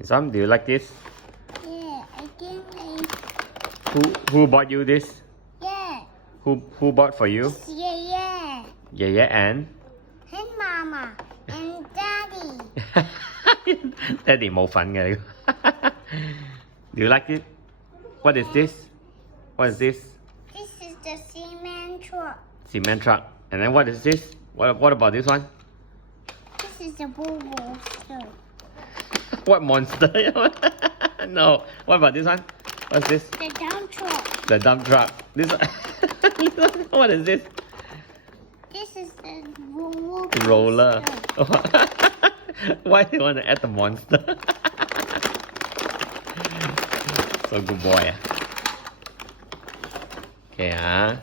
Isam, do you like this? Yeah, I think Who bought you this? yeah. Who bought for you? Yeah. Yeah, and And Mama and Daddy. Daddy 冇份嘅。Do you like it? What is this? What is this? This is the cement truck. Cement truck. And then what is this? What about this one? This is the bulldozer. What monster? No. What about this one? What's this? The dump truck. The dump truck. This one. What is this? This is the roller. Roller. coaster. Why do you want to add the monster? So good boy. Okay,